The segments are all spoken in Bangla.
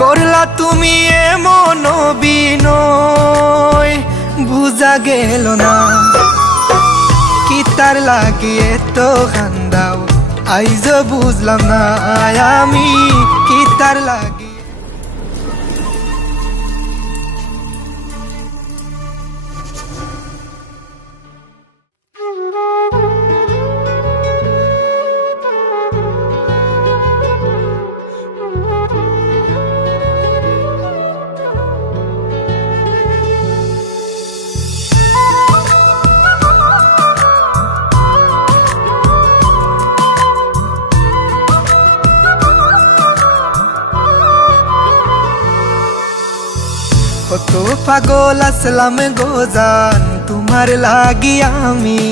করলা তুমি এমন বিনয়, বুঝা গেল না কি তার লাগিয়ে তো খান্দাও, আইজ বুঝলাম না আমি কি তার লাগিয়ে। কত পাগল আসলাম গো জান তোমার লাগি আমি,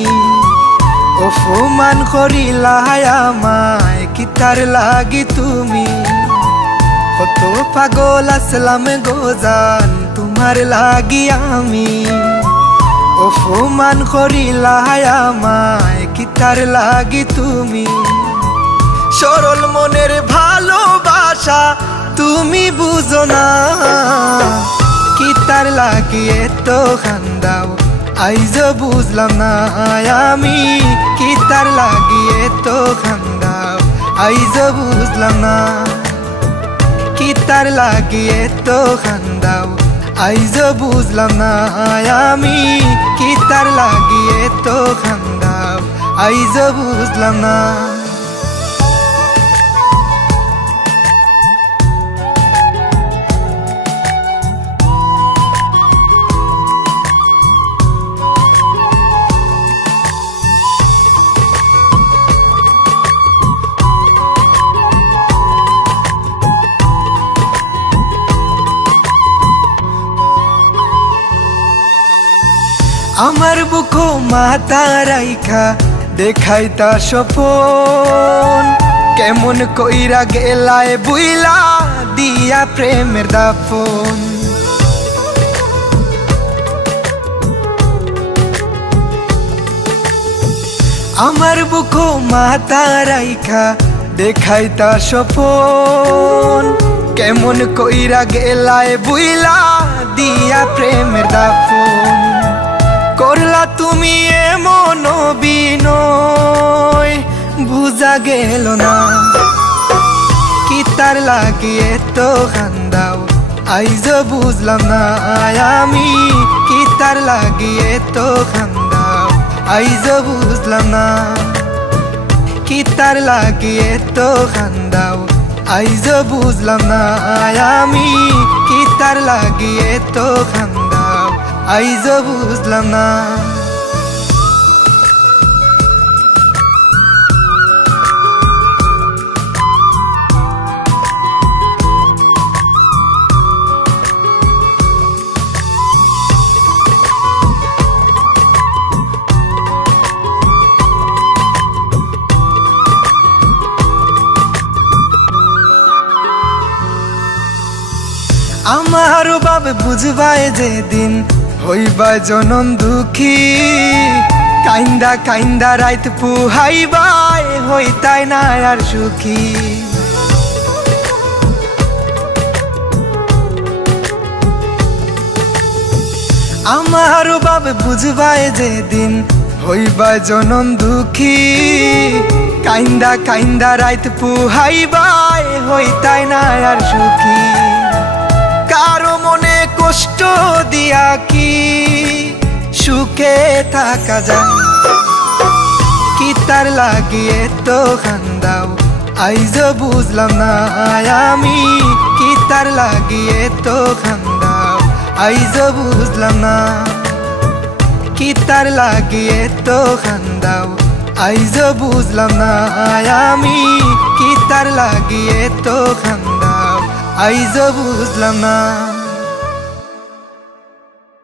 অপমান করিলা আমায় কি তার লাগি তুমি। কত পাগল আসলাম গো জান তোমার লাগি আমি, অপমান করিলা আমায় কি তার লাগি তুমি। সরল মনের ভালোবাসা তুমি বুঝো না কি তার লাগিয়ে তো খান্দাও, আইজ বুঝলাম না আমি কি তার লাগিয়ে তো খান্দাও, আইজ বুঝলাম না কি তার লাগিয়ে তো খান্দাও, আইজ বুঝলাম না আমি কি তার লাগিয়ে তো খান্দাও, আইজ বুঝলাম না। আমার বুকো মাথা রাইখা দেখাইতা স্বপন, কেমন কইরা গেলায় বুইলা দিয়া প্রেমের দাফন। আমার বুকো মাথা রাইখা দেখাইতা স্বপন, কেমন কইরা গেলায় বুইলা দিয়া প্রেমের দাফন। করলা তুমি এমন বিনয়, বুঝা গেল না কি তার লাগিয়ে তো খান্দাও, আইজ বুঝলাম না আমি কি তার লাগিয়ে তো খান্দাও, আইজ বুঝলাম না কি তার লাগিয়ে তো খান্দাও, আইজ বুঝলাম না আমি কি তার লাগিয়ে তো খান্দাও, আইজ বুঝলাম না। আমার বাবে বুঝবায় যেদিন হইবা জনম দুঃখী, কাইন্দা কাইন্দা রাইত পুহাইবাই হইতাই না আর সুখী। আমার বাবে বুঝবায় যেদিন হইবা জনম দুঃখী, কাইন্দা কাইন্দা রাইত পুহাইবাই হইতাই না আর সুখী। কারো মনে কষ্ট দিয়া কি সুখে থাকা যায়, কি তার লাগিয়ে তো খান্দাও, আইজ বুঝলাম না আমি কি তার লাগিয়ে তো খান্দাও, আইজ বুঝলাম না কি তার লাগিয়ে তো খান্দাও, আইজ বুঝলাম না আমি কি তার লাগিয়ে তো খান্দাও, আইজ বুঝলাম না।